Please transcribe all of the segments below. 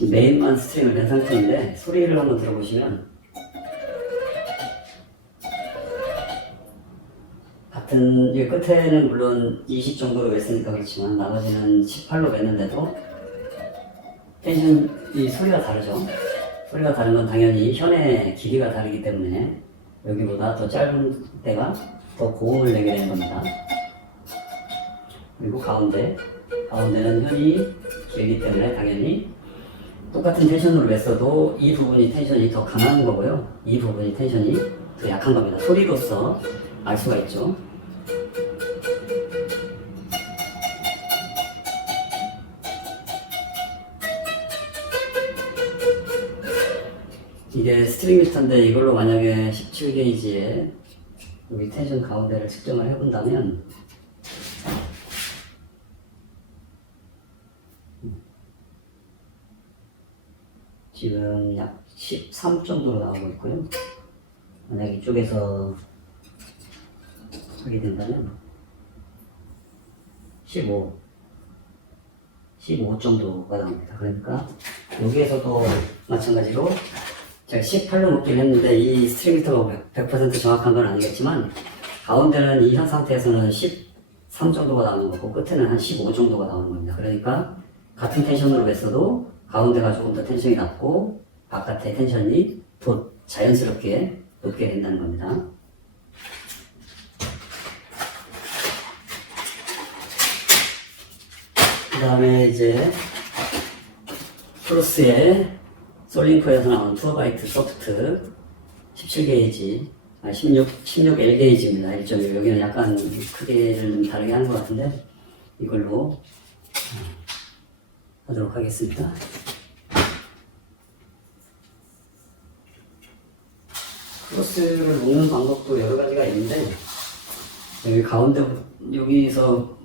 지금 메인만 스트링을 낸 상태인데 소리를 한번 들어보시면 같은 이 끝에는 물론 20 정도로 맸으니까 그렇지만 나머지는 18로 맸는데도 텐션이 소리가 다르죠. 소리가 다른 건 당연히 현의 길이가 다르기 때문에 여기보다 더 짧은 때가 더 고음을 내게 되는 겁니다. 그리고 가운데는 현이 길기 때문에 당연히 똑같은 텐션으로 맸어도 이 부분이 텐션이 더 강한 거고요. 이 부분이 텐션이 더 약한 겁니다. 소리로서 알 수가 있죠. 이게 스트링 미터인데 이걸로 만약에 17게이지에 여기 텐션 가운데를 측정을 해본다면 지금 약 13 정도로 나오고 있고요. 만약 이쪽에서 하게 된다면 15 정도가 나옵니다. 그러니까 여기에서도 마찬가지로 제가 18로 묶긴 했는데 이 스트링 미터가 100% 정확한 건 아니겠지만 가운데는 이 현 상태에서는 13 정도가 나오는 거고 끝에는 한 15 정도가 나오는 겁니다. 그러니까 같은 텐션으로 맸어도 가운데가 조금 더 텐션이 낮고 바깥의 텐션이 더 자연스럽게 높게 된다는 겁니다. 그 다음에 이제 크로스의 솔링크에서 나온 2바이트 소프트 17게이지 16L게이지입니다. 1.1 여기는 약간 크기를 좀 다르게 하는 것 같은데 이걸로 하도록 하겠습니다. 크로스를 묶는 방법도 여러 가지가 있는데 여기 가운데 여기서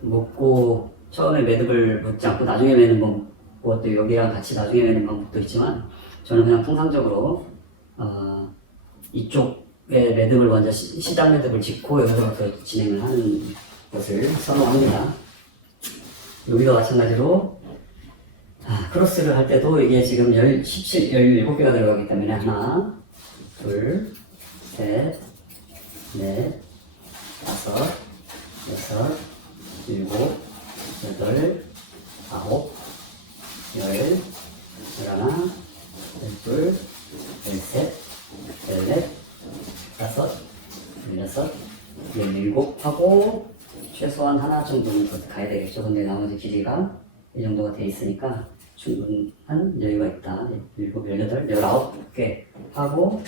묶고 처음에 매듭을 묶지 않고 나중에 매는 방법도 여기랑 같이 나중에 매는 방법도 있지만 저는 그냥 통상적으로 이쪽에 매듭을 먼저 시작 매듭을 짓고 여기서부터 진행을 하는 것을 선호합니다. 여기도 마찬가지로 크로스를 할 때도 이게 지금 17개가 들어가기 때문에 하나, 둘, 셋, 넷, 다섯, 여섯, 일곱, 여덟, 아홉, 열, 열하나, 열둘, 열셋, 열넷, 다섯, 열여섯, 열일곱 하고 최소한 하나 정도는 더 가야 되겠죠. 근데 나머지 길이가 이 정도가 돼 있으니까 충분한 여유가 있다. 7, 18, 19개 하고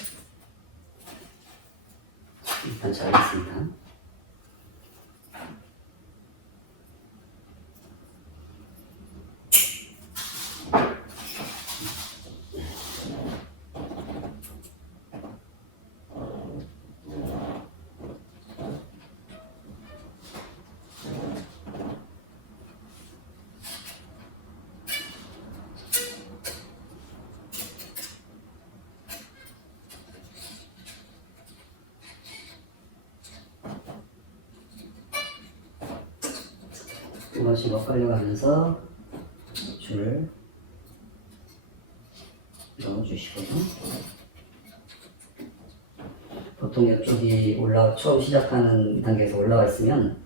일단 잘했습니다. 이것이 엇갈려가면서 줄 넣어주시고요. 보통 이쪽이 처음 시작하는 단계에서 올라와 있으면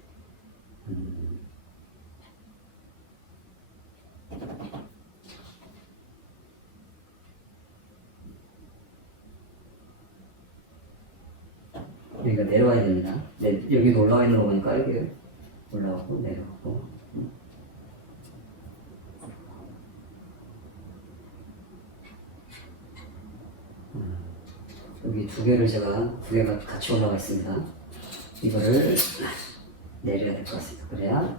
여기가 내려와야 됩니다. 여기도 올라와 있는 거 보니까 여기 올라가고 내려가고 여기 두 개가 같이 올라가 있습니다. 이거를 내려야 될 것 같습니다. 그래야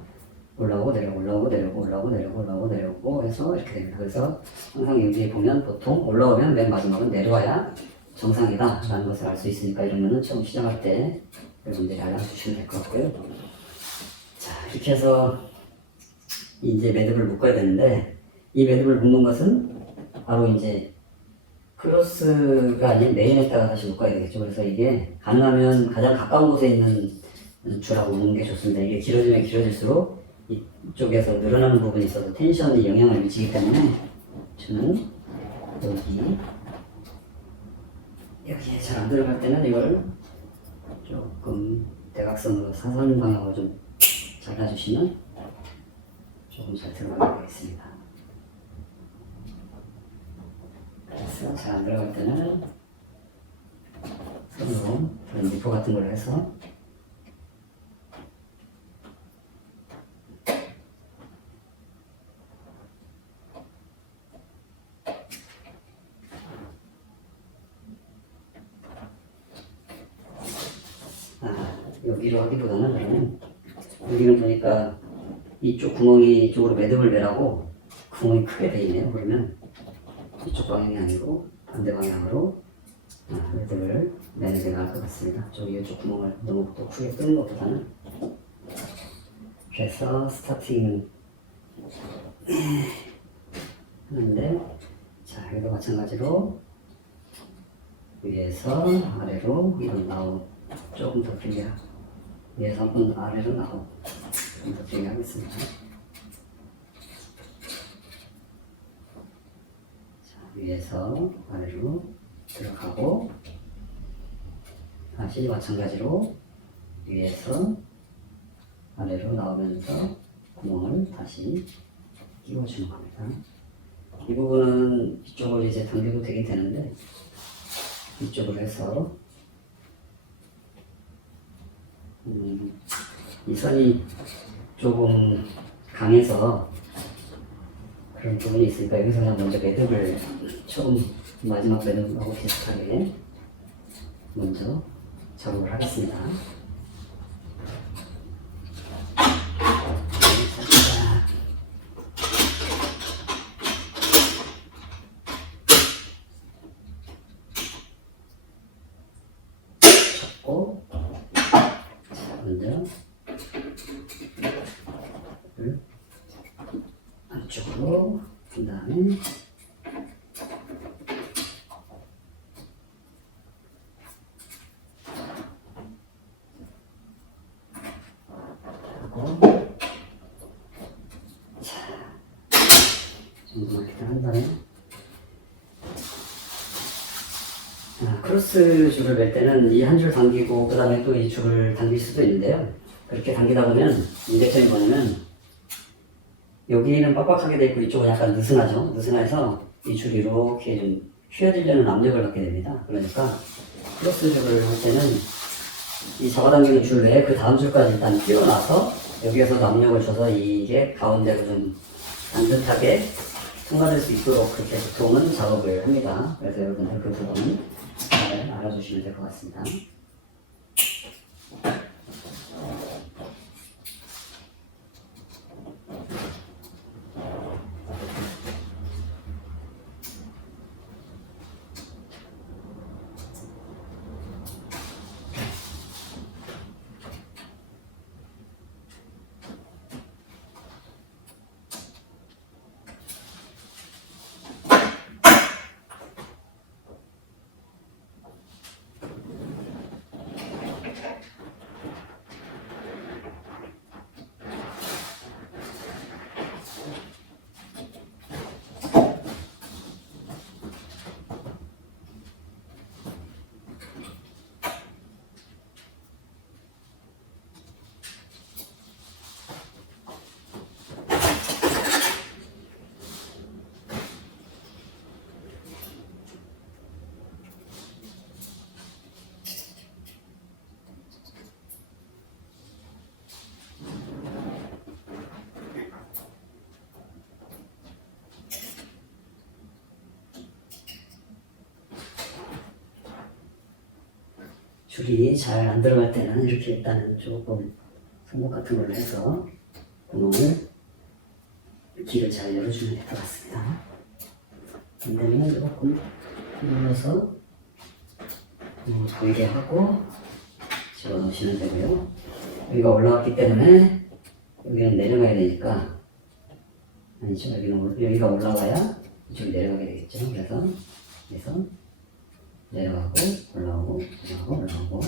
올라오고 내려오고 올라오고 내려오고 올라오고 내려오고 올라오고 내려오고 해서 이렇게 됩니다. 그래서 항상 여기 보면 보통 올라오면 맨 마지막은 내려와야 정상이다 라는 것을 알 수 있으니까 이런 거는 처음 시작할 때 여러분들이 알아주시면 될 것 같고요. 자, 이렇게 해서 이제 매듭을 묶어야 되는데 이 매듭을 묶는 것은 바로 이제 크로스가 아닌 메인에다가 다시 묶어야 되겠죠. 그래서 이게 가능하면 가장 가까운 곳에 있는 줄하고 묶는 게 좋습니다. 이게 길어지면 길어질수록 이쪽에서 늘어나는 부분이 있어서 텐션이 영향을 미치기 때문에 저는 여기에 잘 안 들어갈 때는 이걸 조금 대각선으로 사선 방향으로 좀 잘라주시면 조금 잘 들어가게 되겠습니다. 그래서 잘 안 들어갈 때는 손으로 그런 니퍼 같은 걸 해서 여기로 하기보다는 여기는 보니까 이쪽 구멍이 이쪽으로 매듭을 매라고 구멍이 크게 돼 있네요. 그러면 이쪽 방향이 아니고 반대 방향으로 매듭을 매는 게 나을 것 같습니다. 이쪽 구멍을 너무 또 크게 끄는 것보다는. 그래서 스타팅 하는데, 자, 여기도 마찬가지로 위에서 아래로 이런 나오 조금 더 길게, 위에서 한 번 아래로 나오 좀 더 길게 하겠습니다. 자, 위에서 아래로 들어가고, 다시 마찬가지로 위에서 아래로 나오면서 구멍을 다시 끼워주는 겁니다. 이 부분은 이쪽을 이제 당겨도 되긴 되는데, 이쪽으로 해서 이 선이 조금 강해서 그런 부분이 있으니까 여기서 그냥 먼저 매듭을 처음 마지막 매듭하고 비슷하게 먼저 작업을 하겠습니다. 잡고 먼저 안쪽으로 그 다음에 정도만 이렇게 한 다음에 크로스 줄을 맬 때는 이 한 줄 당기고 그 다음에 또 이 줄을 당길 수도 있는데요. 그렇게 당기다 보면 문제점이 뭐냐면 여기는 빡빡하게 돼 있고 이쪽은 약간 느슨하죠. 느슨해서 이 줄이 이렇게 좀 휘어지려는 압력을 받게 됩니다. 그러니까 크로스 줄을 할 때는 이 잡아당기는 줄 외에 그 다음 줄까지 일단 끼워놔서 여기에서도 압력을 줘서 이게 가운데로 좀 반듯하게 통과될 수 있도록 그렇게 보통은 작업을 합니다. 그래서 여러분들 그 부분은 잘 알아주시면 될 것 같습니다. 줄이 잘 안 들어갈 때는 이렇게 일단은 조금 손목 같은 걸로 해서 구멍을 길을 잘 열어주면 될 것 같습니다. 안 되면 조금 눌러서 보이게 하고 집어넣으시면 되고요. 여기가 올라왔기 때문에 여기는 내려가야 되니까, 아니죠, 여기가 올라가야 이쪽이 내려가게 되겠죠. 그래서 여기서 내려가고 올라오고 내려가고 올라오고.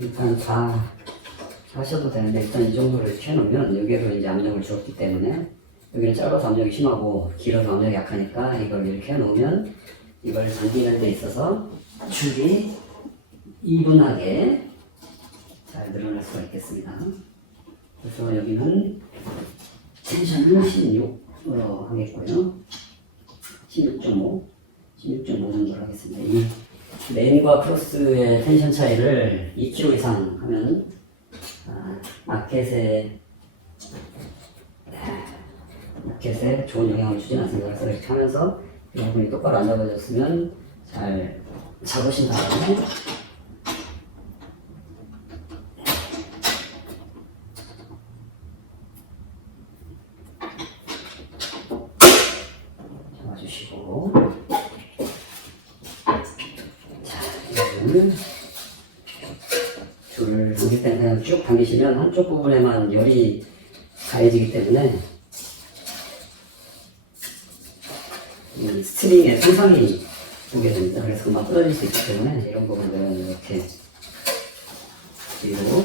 일단 다 하셔도 되는데 일단 이 정도로 이렇게 해놓으면 여기로 이제 압력을 주었기 때문에 여기는 짧아서 압력이 심하고 길어서 압력이 약하니까 이걸 이렇게 해놓으면 이걸 당기는 데 있어서 축이 이분하게 잘 늘어날 수가 있겠습니다. 그래서 여기는 텐션을 16으로 하겠고요. 16.5 정도로 하겠습니다. 이 메인과 크로스의 텐션 차이를 2kg 이상 하면 마켓에 좋은 영향을 주진 않습니다. 그래서 이렇게 하면서 이 부분이 똑바로 안 잡아졌으면 잘 잡으신 다음에 잡아주시고 자, 이거를 줄을 당길 때는 그냥 쭉 당기시면 한쪽 부분에만 열이 가해지기 때문에 이 스트링의 손상이 오게 됩니다. 그래서 금방 부러질 수 있기 때문에 이런 부분들은 이렇게 뒤로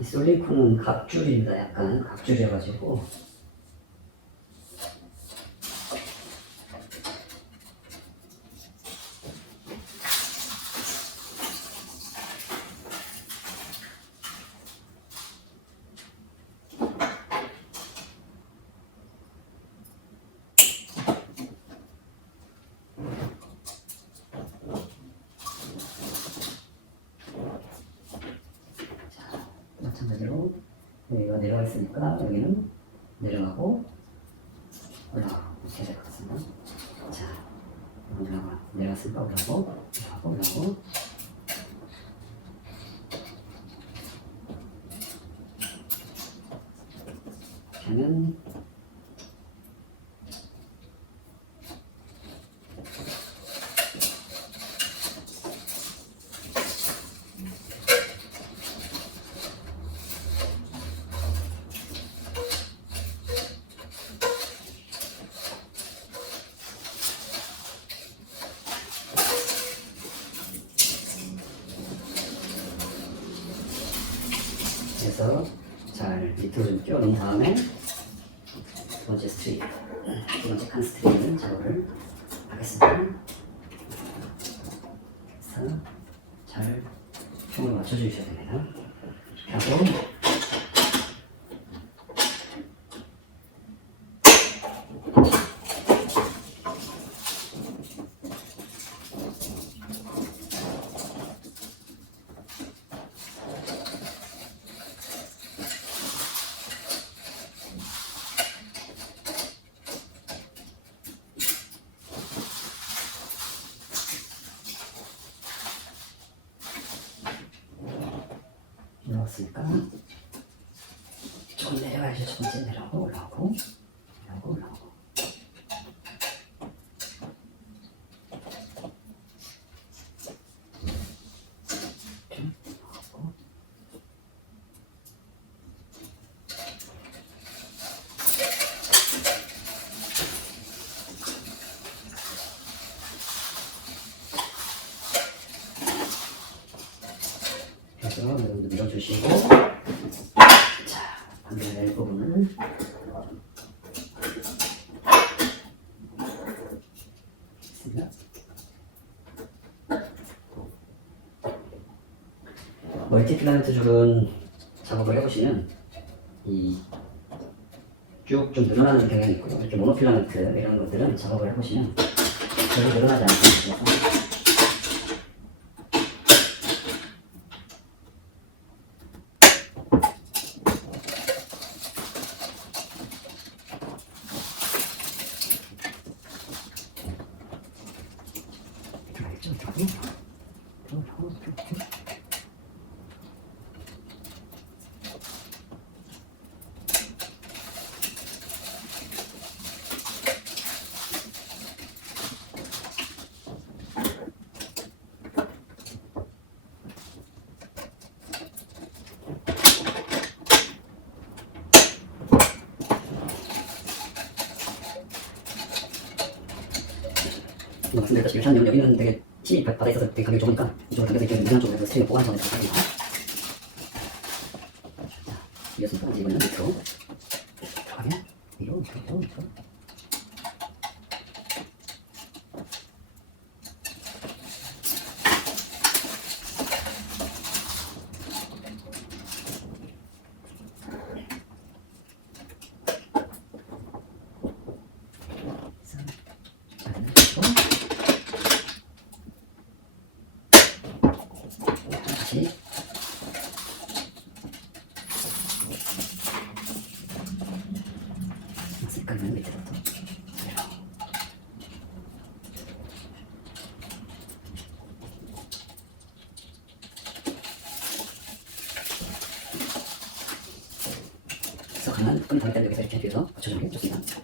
이 솔리콘은 갑줄입니다. 약간 갑줄이어가지고 마찬가지로 여기가 내려가 있으니까 여기는 내려가고 올라가고 이렇게 될 것 같습니다. 자, 내려갔으니까 올라가고 하면 그래서 잘 밑으로 좀 끼워놓은 다음에 두 번째 칸 스트링을 작업을 하겠습니다. 그래서 잘 총을 맞춰주셔야 됩니다. 이렇게 하고 올라왔으니까 조금 내려가야죠. 첫 번째 내려가고 올라오고 그래서 여러분들 밀어주시고 자, 반대의 부분을 했습니다. 멀티 필라멘트 줄은 작업을 해보시면 이 쭉 좀 늘어나는 경향이 있고요. 이렇게 모노 필라멘트 이런 것들은 작업을 해보시면 별로 늘어나지 않습니다. 말씀드렸다시피 샤는 여기는 되게 힘이 받아 있어서 되게 가격이 좋으니까 이쪽으로 당겨서 이렇게 무제한 쪽으로 해서 스트링을 보완 전에 잡습니다. 자, 이었으니까 이번에는 밑으로 들어가면 위로 밑으로 밑으로 다시 색깔은 밑으로부터 그래서 가만 끈이 더 있다 여기서 이렇게 뒤에서 받쳐주는 게 좋습니다.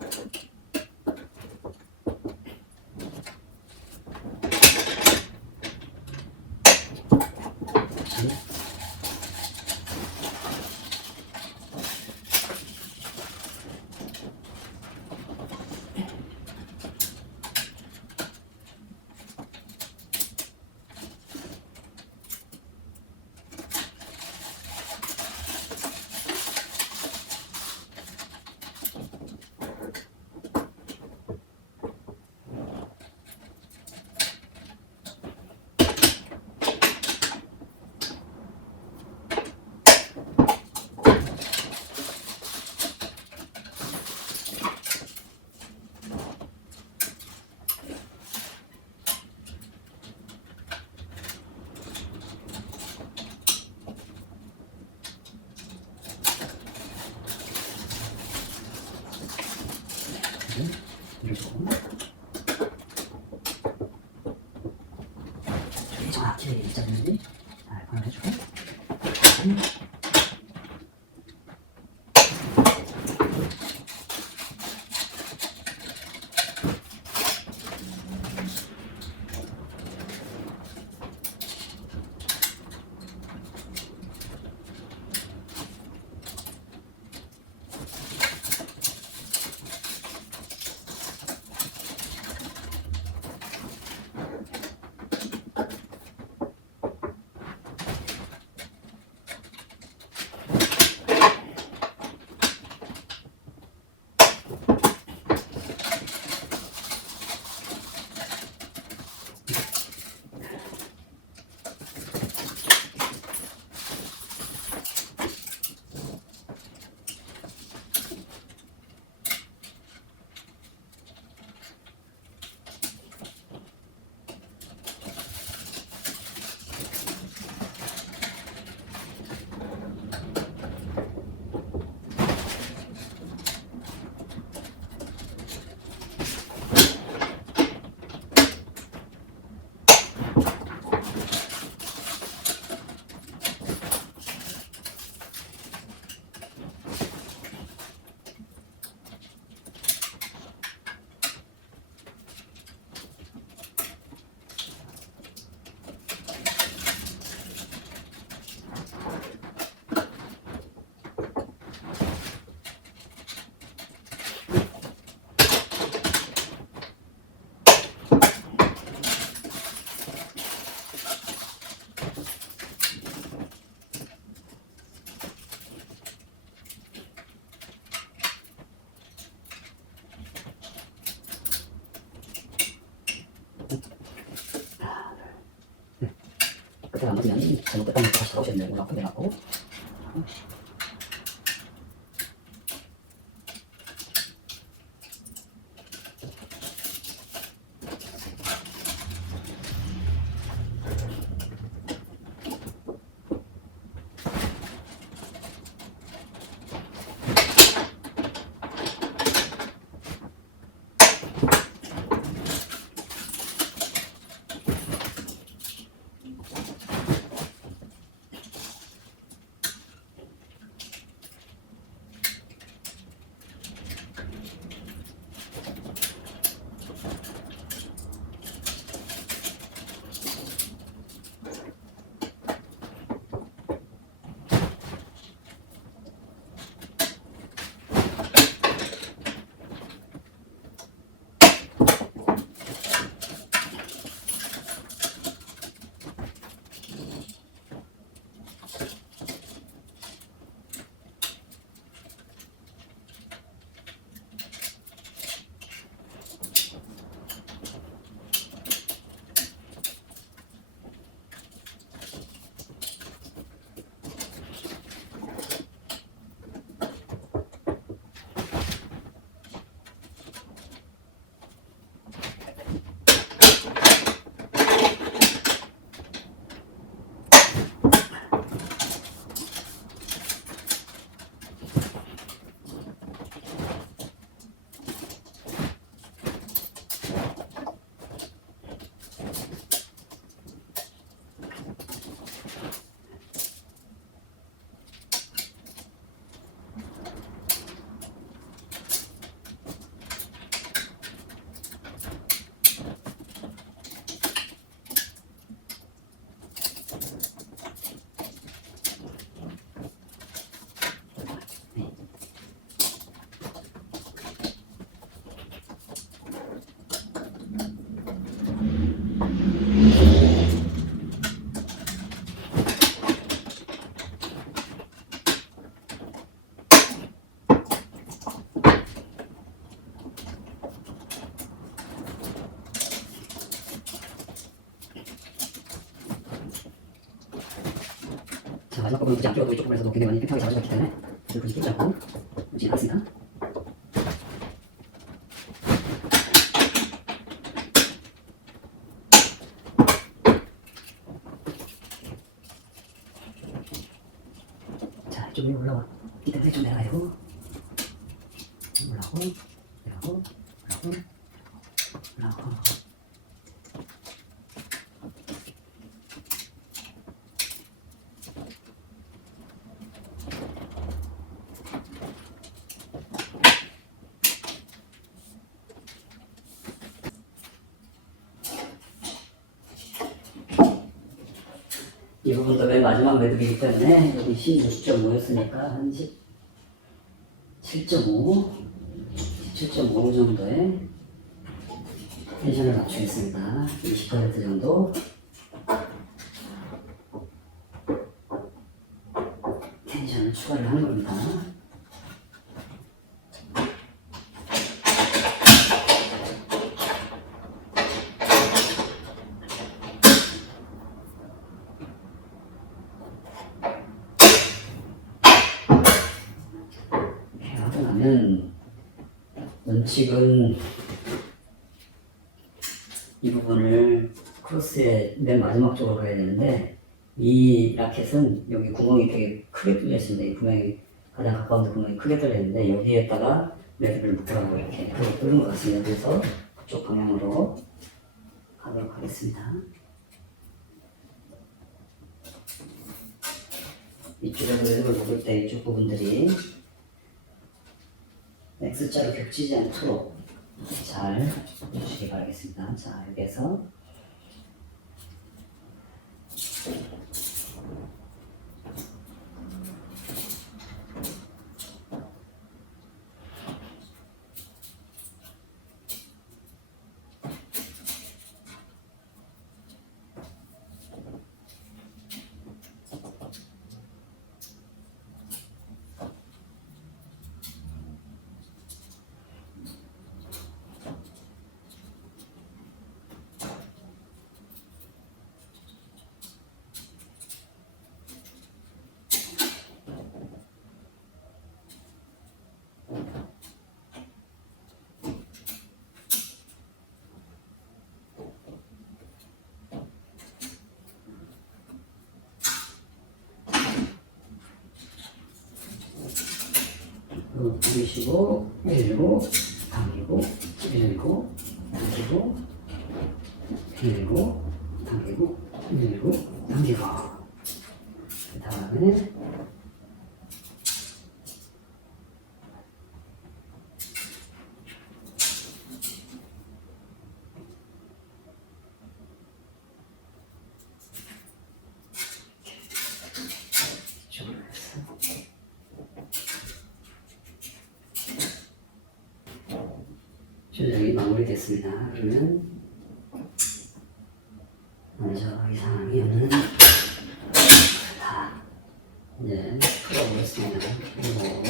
이런 식으로 저기 정확히 일자리인지 확인을 해주고 끝에 안 맞으면 잘못됐다는 거 다시 돌아오셔야 돼요. 올라가고 내려가고 마지막 부분은 굳이 안 끼워도 이쪽 부분에서도 굉장히 많이 팽팽하게 잡아졌기 때문에 굳이 끼우지 않고 굳이 않습니다. 자, 이쪽 위로 올라왔기 때문에 좀 내려가야 되고 올라오고 내려가고 올라오고 이 부분도 맨 마지막 매듭이기 때문에 여기 16.5였으니까 한 17.5 정도의 텐션을 맞추겠습니다. 20% 정도 텐션을 추가를 하는 겁니다. 하고 나면 원칙은 이 부분을 크로스의 맨 마지막 쪽으로 가야 되는데 이 라켓은 여기 구멍이 되게 크게 뚫려 있습니다. 이 구멍이 가장 가까운 데 구멍이 크게 뚫려 있는데 여기에다가 매듭을 묶으라고 이렇게 크게 뚫은 것 같습니다. 그래서 그쪽 방향으로 가도록 하겠습니다. 이쪽에서 매듭을 묶을 때 이쪽 부분들이 X자로 겹치지 않도록 잘 해주시기 바라겠습니다. 자, 여기에서 돌리시고 밀고 당기고 밀고 당기고 밀고 당기고 밀고 당기고 그 다음에 이쪽으로 해서 조정이 마무리됐습니다. 그러면 먼저 이상이 없는 다 이제 풀어보겠습니다. 그리고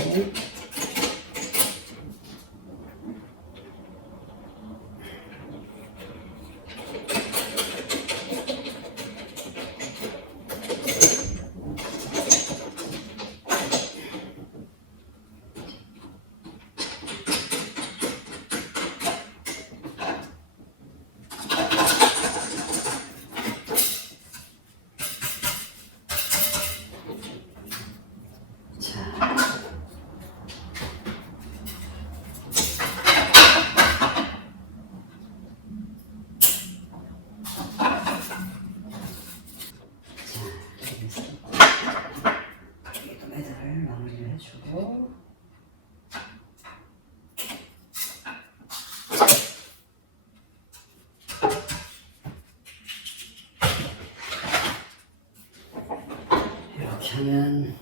마무리를 해주고 이렇게 하면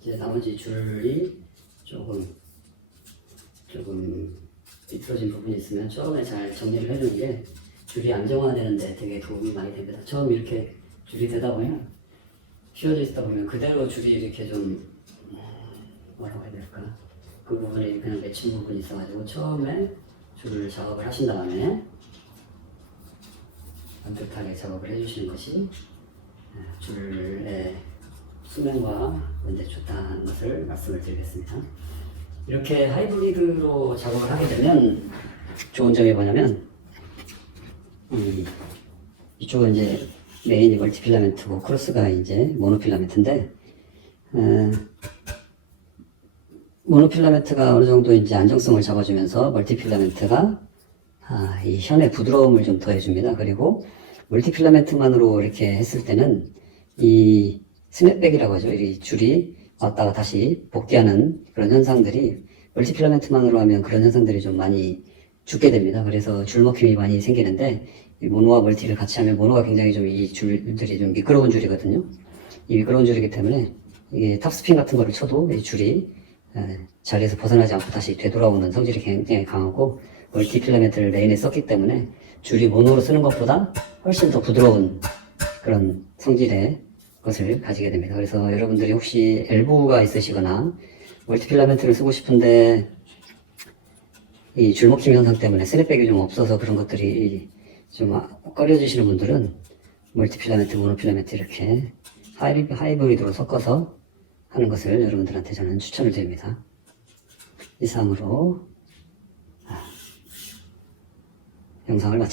이제 나머지 줄이 조금 비틀어진 부분이 있으면 처음에 잘 정리를 해주는 게 줄이 안정화되는데 되게 도움이 많이 됩니다. 처음 이렇게 줄이 되다 보면 휘어져 있다 보면 그대로 줄이 이렇게 좀 뭐라고 해야 될까? 그 부분이 그냥 맺힌 부분이 있어가지고 처음에 줄을 작업을 하신 다음에 반듯하게 작업을 해주시는 것이 줄의 수명과 이제 좋다는 것을 말씀을 드리겠습니다. 이렇게 하이브리드로 작업을 하게 되면 좋은 점이 뭐냐면 이쪽은 이제 메인이 멀티필라멘트고 크로스가 이제 모노필라멘트인데 모노필라멘트가 어느 정도 이제 안정성을 잡아주면서 멀티필라멘트가 이 현의 부드러움을 좀 더해줍니다. 그리고 멀티필라멘트만으로 이렇게 했을 때는 이 스냅백이라고 하죠. 이 줄이 왔다가 다시 복귀하는 그런 현상들이 멀티필라멘트만으로 하면 그런 현상들이 좀 많이 죽게 됩니다. 그래서 줄 먹힘이 많이 생기는데 이 모노와 멀티를 같이 하면 모노가 굉장히 좀 이 줄들이 좀 미끄러운 줄이거든요. 이 미끄러운 줄이기 때문에 이게 탑스핀 같은 거를 쳐도 이 줄이 자리에서 벗어나지 않고 다시 되돌아오는 성질이 굉장히 강하고 멀티필라멘트를 메인에 썼기 때문에 줄이 모노로 쓰는 것보다 훨씬 더 부드러운 그런 성질의 것을 가지게 됩니다. 그래서 여러분들이 혹시 엘보가 있으시거나 멀티필라멘트를 쓰고 싶은데 이 줄먹힘 현상 때문에 스냅백이 좀 없어서 그런 것들이 좀 꺼려지시는 분들은 멀티필라멘트, 모노필라멘트 이렇게 하이브리드로 섞어서 하는 것을 여러분들한테 저는 추천을 드립니다. 이상으로 영상을 마치겠습니다.